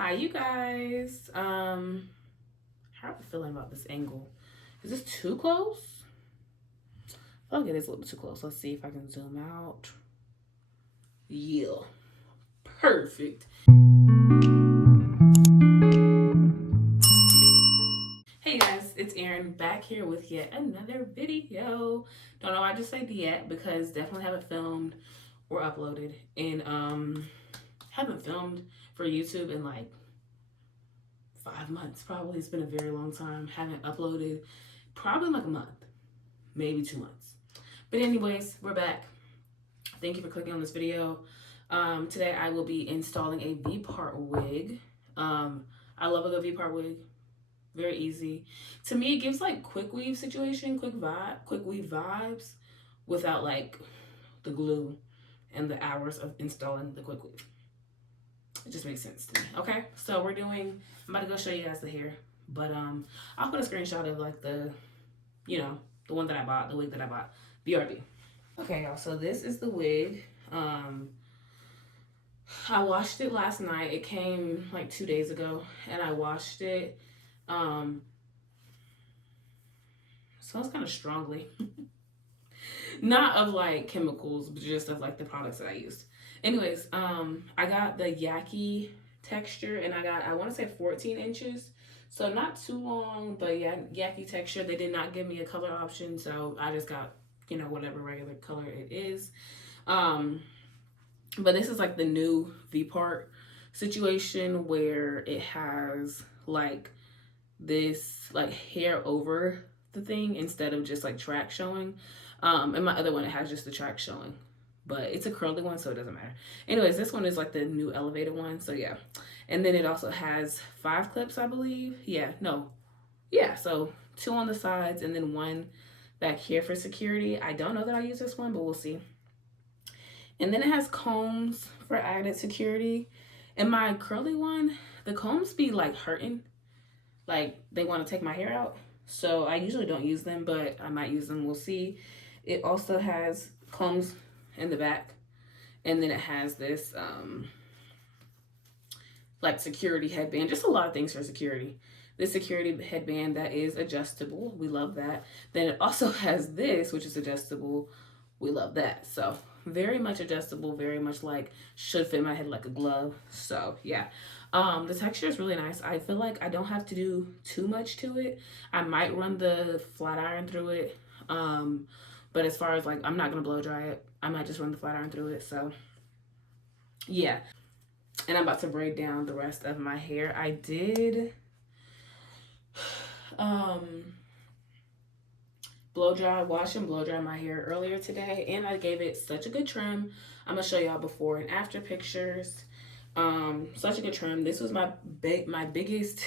Hi, you guys. How are we feeling about this angle? Is this too close? I feel like it is a little bit too close. Let's see if I can zoom out. Yeah, perfect. Hey guys, it's Erin back here with yet another video. Don't know why I just say yet because definitely haven't filmed or uploaded, and haven't filmed for YouTube in like 5 months probably. It's been a very long time. Haven't uploaded probably like a month, maybe 2 months. But anyways, we're back. Thank you for clicking on this video. Today I will be installing a V-part wig. I love a good V-part wig. Very easy. To me, it gives like quick weave situation, quick weave vibes without like the glue and the hours of installing the quick weave. It just makes sense to me. Okay, so I'm about to go show you guys the hair, but I'll put a screenshot of like the one that I bought, the wig that I bought, BRB. Okay, y'all, so this is the wig. I washed it last night. It came like 2 days ago, and I washed it. Smells kind of strongly. Not of like chemicals, but just of like the products that I used. Anyways, I got the Yaki texture, and I want to say 14 inches. So not too long, but yeah, Yaki texture. They did not give me a color option, so I just got, whatever regular color it is. But this is like the new V-part situation where it has like this like hair over the thing instead of just like track showing. And my other one, it has just the track showing, but it's a curly one, so it doesn't matter. Anyways, this one is like the new elevated one, so yeah. And then it also has 5 clips, I believe. So 2 on the sides and then 1 back here for security. I don't know that I use this one, but we'll see. And then it has combs for added security. And my curly one, the combs be like hurting. Like they want to take my hair out. So I usually don't use them, but I might use them. We'll see. It also has combs in the back. And then it has this like security headband. Just a lot of things for security. This security headband that is adjustable. We love that. Then it also has this, which is adjustable. We love that. So very much adjustable, very much like should fit my head like a glove. So yeah. The texture is really nice. I feel like I don't have to do too much to it. I might run the flat iron through it. But as far as like, I'm not gonna blow dry it. I might just run the flat iron through it. So yeah. And I'm about to braid down the rest of my hair. I did wash and blow dry my hair earlier today, and I gave it such a good trim. I'm gonna show y'all before and after pictures. Such a good trim. This was my biggest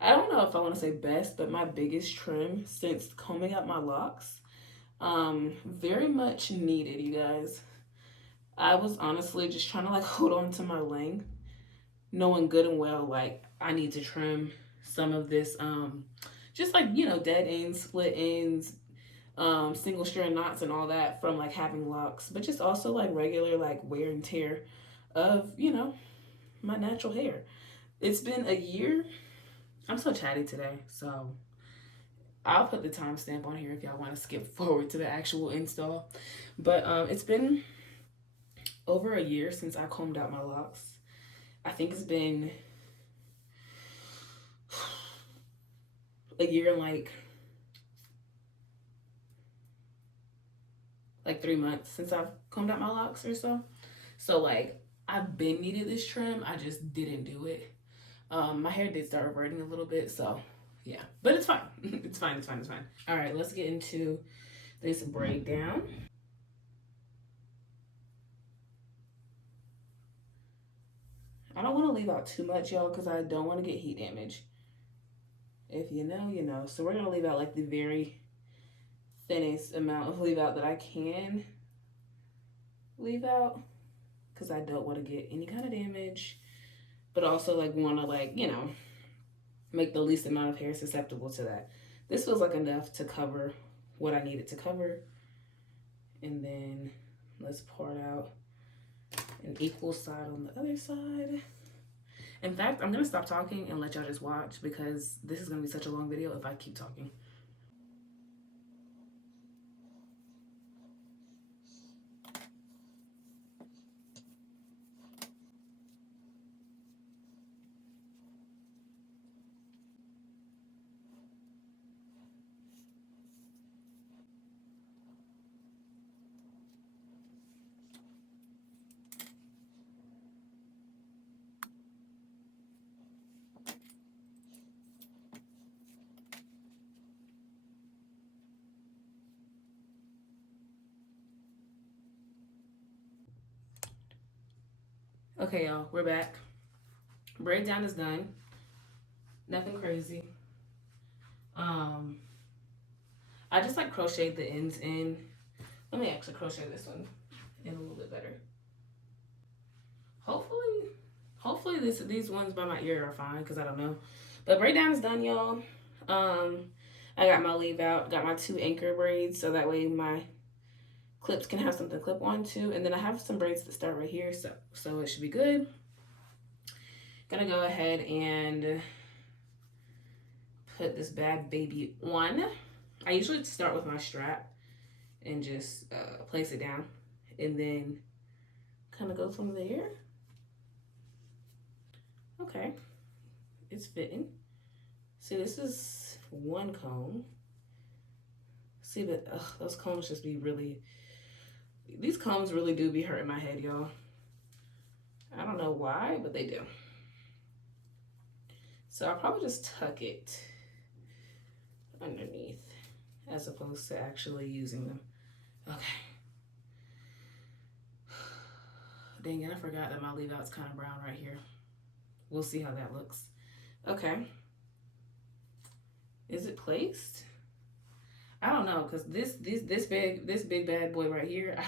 I don't know if I want to say best, but my biggest trim since combing out my locks. Very much needed, you guys. I was honestly just trying to like hold on to my length, knowing good and well like I need to trim some of this just like, dead ends, split ends, single strand knots and all that from like having locks, but just also like regular like wear and tear of, my natural hair. It's been a year. I'm so chatty today, so I'll put the timestamp on here if y'all want to skip forward to the actual install. But it's been over a year since I combed out my locks. I think it's been a year and like 3 months since I've combed out my locks or so. So like I've been needed this trim. I just didn't do it. My hair did start reverting a little bit, so yeah. But it's fine. It's fine, it's fine, it's fine. All right, let's get into this braid down. I don't want to leave out too much, y'all, because I don't want to get heat damage. If you know, you know. So we're going to leave out like the very thinnest amount of leave out that I can leave out, because I don't want to get any kind of damage, but also like want to like, make the least amount of hair susceptible to that. This feels like enough to cover what I needed to cover. And then let's part out an equal side on the other side. In fact, I'm gonna stop talking and let y'all just watch because this is gonna be such a long video if I keep talking. Okay, y'all, we're back. Braid down is done. Nothing crazy. I just like crocheted the ends in. Let me actually crochet this one in a little bit better. Hopefully these ones by my ear are fine because I don't know. But braid down is done, y'all. I got my leave out, got my 2 anchor braids so that way my clips can have something to clip onto, and then I have some braids that start right here, so it should be good. Gonna go ahead and put this bad baby on. I usually start with my strap and just place it down and then kind of go from there. Okay, it's fitting. See, this is 1 comb. See, but those combs just be really, these combs really do be hurting my head, y'all. I don't know why, but they do. So I'll probably just tuck it underneath as opposed to actually using them. Okay. Dang it, I forgot that my leave out's kind of brown right here. We'll see how that looks. Okay. Is it placed? I don't know, because this big bad boy right here,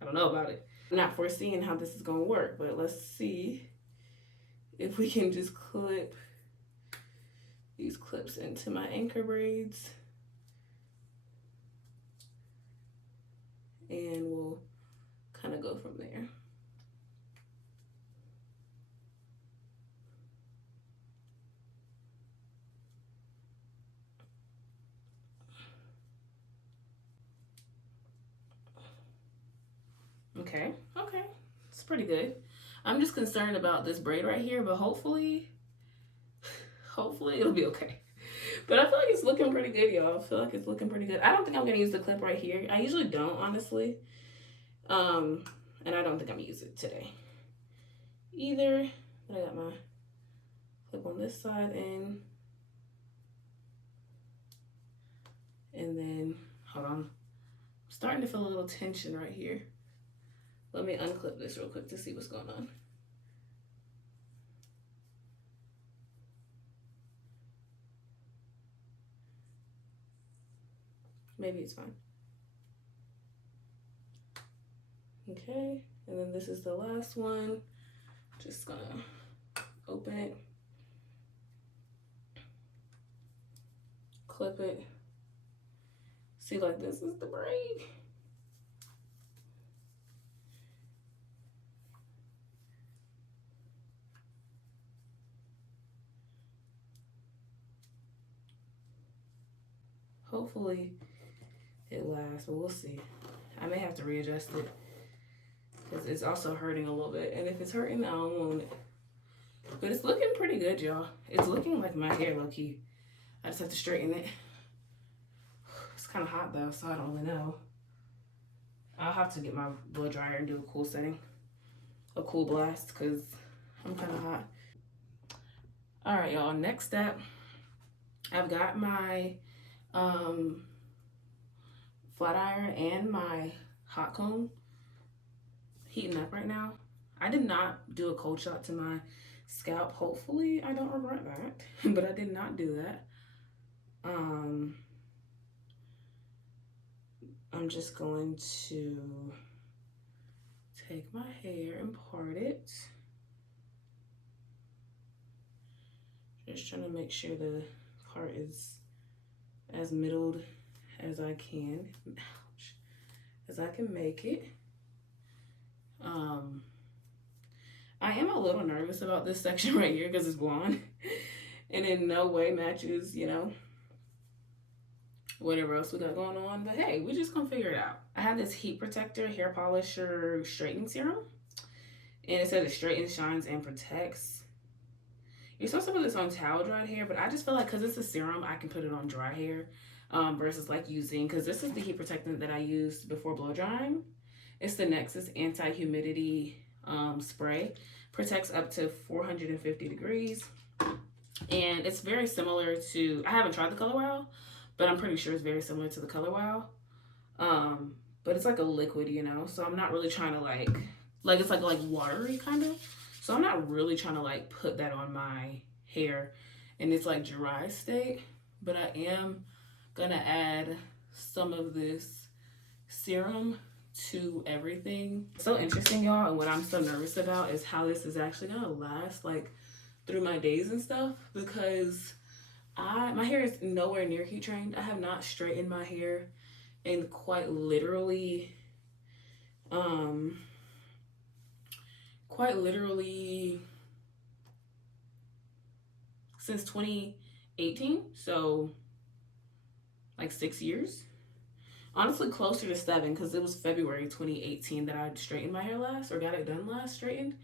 I don't know about it. I'm not foreseeing how this is gonna work, but let's see if we can just clip these clips into my anchor braids. And we'll kind of go from there. Okay, it's pretty good. I'm just concerned about this braid right here, but hopefully it'll be okay. But I feel like it's looking pretty good, y'all. I feel like it's looking pretty good. I don't think I'm gonna use the clip right here. I usually don't, honestly. And I don't think I'm gonna use it today either. But I got my clip on this side and then, hold on. I'm starting to feel a little tension right here. Let me unclip this real quick to see what's going on. Maybe it's fine. Okay, and then this is the last one. Just gonna open it, clip it. See, like this is the braid. Hopefully it lasts, but we'll see. I may have to readjust it because it's also hurting a little bit. And if it's hurting, I don't want it. But it's looking pretty good, y'all. It's looking like my hair, low key. I just have to straighten it. It's kind of hot though, so I don't really know. I'll have to get my blow dryer and do a cool setting, a cool blast, because I'm kind of hot. All right, y'all, next step, I've got my flat iron and my hot comb heating up right now. I did not do a cold shot to my scalp. Hopefully I don't regret that, but I did not do that. I'm just going to take my hair and part it. Just trying to make sure the part is as middled as I can, ouch, as I can make it. I am a little nervous about this section right here because it's blonde and in no way matches, you know, whatever else we got going on. But hey, we just gonna figure it out. I have this heat protector, hair polisher, straightening serum. And it says it straightens, shines, and protects. You're supposed to put this on towel dried hair, but I just feel like because it's a serum, I can put it on dry hair versus like using, because this is the heat protectant that I used before blow drying. It's the Nexus Anti-Humidity Spray. Protects up to 450 degrees. And it's very similar to, I haven't tried the Color Wow, but I'm pretty sure it's very similar to the Color Wow. But it's like a liquid, you know, so I'm not really trying to like it's like watery kind of. So I'm not really trying to like put that on my hair in its like dry state, but I am gonna add some of this serum to everything. So interesting, y'all, and what I'm so nervous about is how this is actually gonna last like through my days and stuff, because my hair is nowhere near heat trained. I have not straightened my hair in quite literally since 2018, so like 6 years. Honestly, closer to 7, because it was February 2018 that I straightened my hair last, or got it done last, straightened.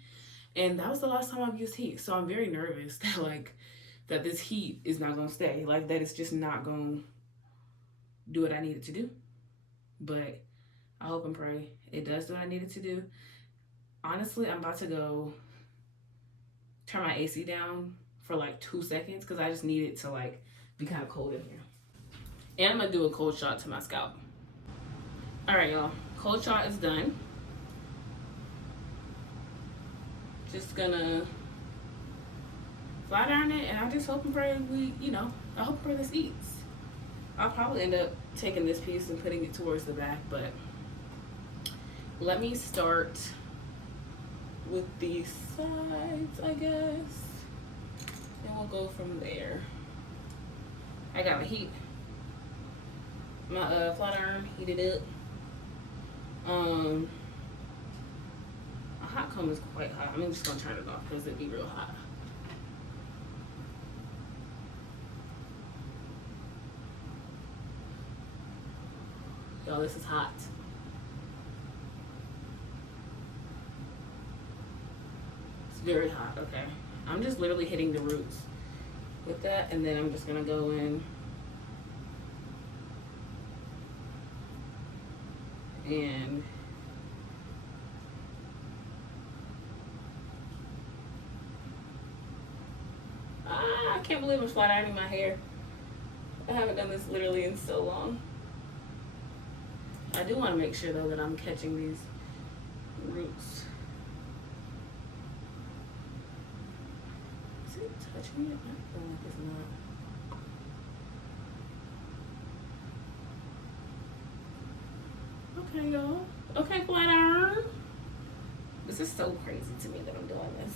And that was the last time I've used heat. So I'm very nervous that this heat is not gonna stay. Like that it's just not gonna do what I need it to do. But I hope and pray it does what I need it to do. Honestly, I'm about to go turn my AC down for like 2 seconds because I just need it to like be kind of cold in here. And I'm gonna do a cold shot to my scalp. All right, y'all, cold shot is done. Just gonna flat iron it, and I just hope and pray I hope and pray this eats. I'll probably end up taking this piece and putting it towards the back, but let me start with these sides, I guess, and we'll go from there. I got a heat. My flat iron heated up. A hot comb is quite hot. I'm just gonna turn it off because it'd be real hot. Y'all, this is hot. It's very hot. Okay, I'm just literally hitting the roots with that, and then I'm just gonna go in and I can't believe I'm flat ironing my hair. I haven't done this literally in so long. I do want to make sure though that I'm catching these roots. Is it touching it? I feel like it's not. Okay, y'all. Okay, flat iron. This is so crazy to me that I'm doing this.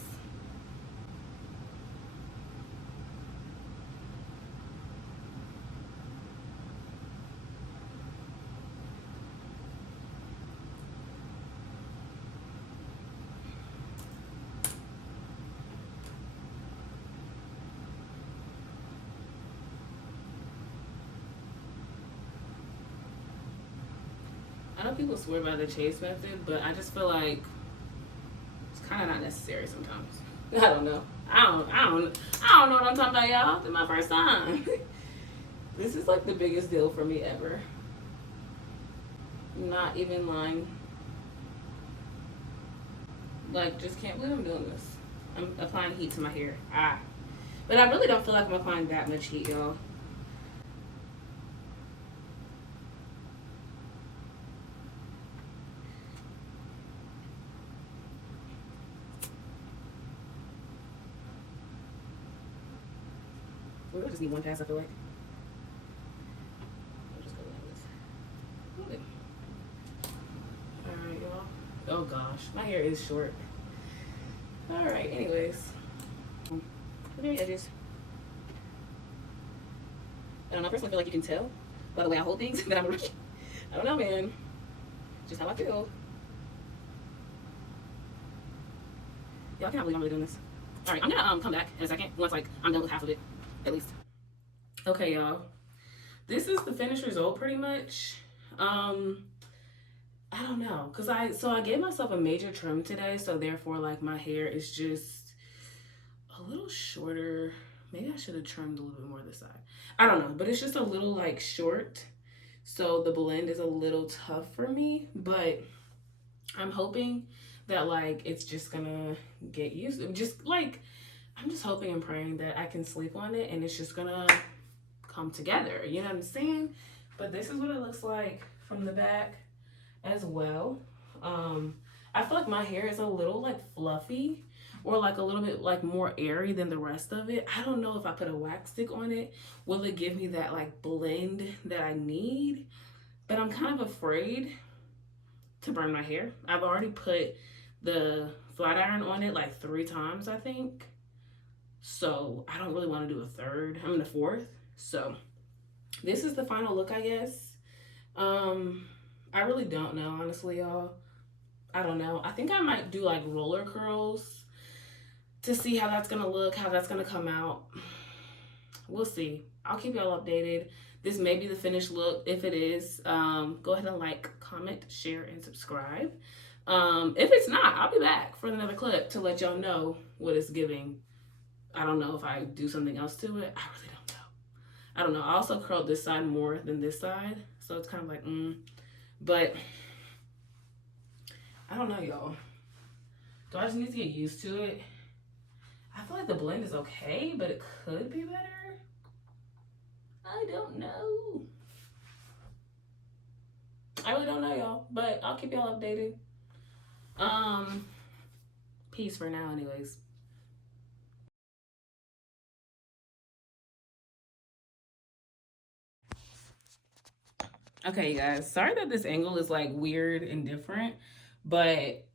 I know people swear by the chase method, but I just feel like it's kind of not necessary sometimes. I don't know. I don't know what I'm talking about, y'all. This is my first time. This is like the biggest deal for me ever. Not even lying. Like, just can't believe I'm doing this. I'm applying heat to my hair. But I really don't feel like I'm applying that much heat, y'all. We'll just need one pass, I feel like. I'll just go like this. Alright, y'all. Oh gosh, my hair is short. Alright, anyways. Look at the edges. I don't know, I personally feel like you can tell by the way I hold things that I'm rushing. I don't know, man. Just how I feel. Yeah, I can't believe I'm really doing this. All right, I'm gonna come back in a second once like I'm done with half of it, at least. Okay, y'all. This is the finished result, pretty much. Um, I don't know, cause I gave myself a major trim today, so therefore like my hair is just a little shorter. Maybe I should have trimmed a little bit more this side. I don't know, but it's just a little like short, so the blend is a little tough for me. But I'm hoping that like it's just gonna get used to. Just like I'm just hoping and praying that I can sleep on it and it's just gonna come together. You know what I'm saying? But this is what it looks like from the back as well. I feel like my hair is a little like fluffy or like a little bit like more airy than the rest of it. I don't know if I put a wax stick on it, will it give me that like blend that I need? But I'm kind of afraid to burn my hair. I've already put the flat iron on it like 3 times, I think. So I don't really want to do a third. I'm in the fourth. So this is the final look, I guess. I really don't know, honestly, y'all. I don't know. I think I might do like roller curls to see how that's gonna look, how that's gonna come out. We'll see. I'll keep y'all updated. This may be the finished look. If it is, go ahead and like, comment, share, and subscribe. If it's not, I'll be back for another clip to let y'all know what it's giving. I don't know if I do something else to it. I really don't know. I don't know. I also curled this side more than this side, so it's kind of like, But I don't know, y'all. Do I just need to get used to it? I feel like the blend is okay, but it could be better. I don't know. I really don't know, y'all, but I'll keep y'all updated. Peace for now, anyways. Okay, you guys, sorry that this angle is like weird and different, but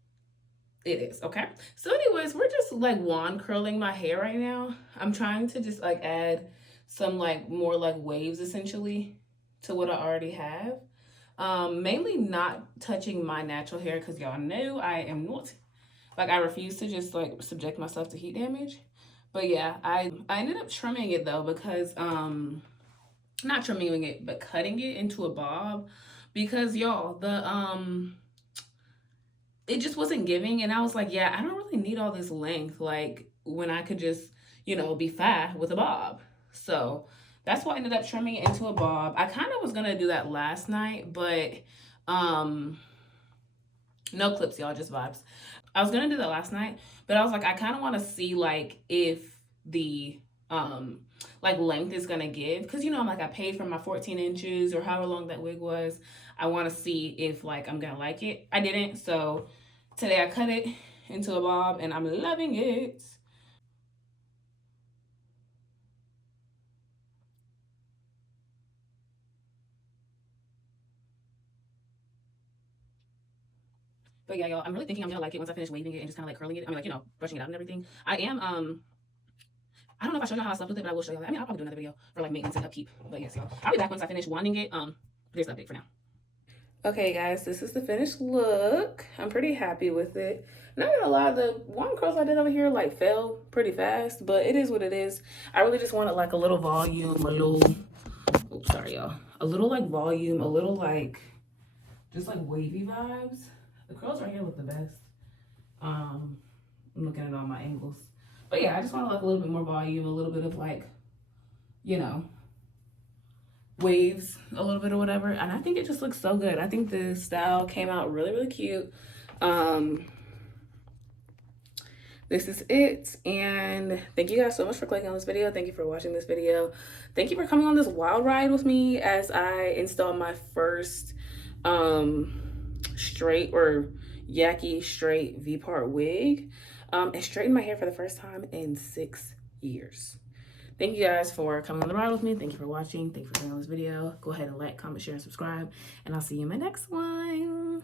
it is, okay? So anyways, we're just like wand curling my hair right now. I'm trying to just like add some like more like waves essentially to what I already have. Mainly not touching my natural hair because y'all know I am not, like I refuse to just like subject myself to heat damage. But yeah, I ended up trimming it though because not trimming it, but cutting it into a bob because y'all, it just wasn't giving. And I was like, yeah, I don't really need all this length. Like when I could just, be fat with a bob. So that's why I ended up trimming it into a bob. I kind of was going to do that last night, but no clips, y'all, just vibes. I was going to do that last night, but I was like, I kind of want to see like if the like length is gonna give, because I'm like, I paid for my 14 inches or however long that wig was. I want to see if like I'm gonna like it. I didn't, so today I cut it into a bob and I'm loving it. But yeah, y'all, I'm really thinking I'm gonna like it once I finish waving it and just kind of like curling it. I mean, like, brushing it out and everything. I am I don't know if I showed y'all how I slept with it, but I will show y'all that. I mean, I'll probably do another video for like maintenance and upkeep. But yes, y'all, I'll be back once I finish wanding it. Here's the update for now. Okay, guys, this is the finished look. I'm pretty happy with it. Not gonna lie, the wand curls I did over here like fell pretty fast, but it is what it is. I really just wanted like a little volume, a little, oops, sorry y'all, a little like volume, a little like just like wavy vibes. The curls right here look the best. I'm looking at all my angles, but yeah, I just want like a little bit more volume, a little bit of like, waves a little bit or whatever, and I think it just looks so good. I think the style came out really, really cute. This is it, and thank you guys so much for clicking on this video. Thank you for watching this video. Thank you for coming on this wild ride with me as I install my first straight or Yaki straight V-part wig and straighten my hair for the first time in 6 years. Thank you guys for coming on the ride with me. Thank you for watching. Thank you for clicking on this video. Go ahead and like, comment, share, and subscribe. And I'll see you in my next one.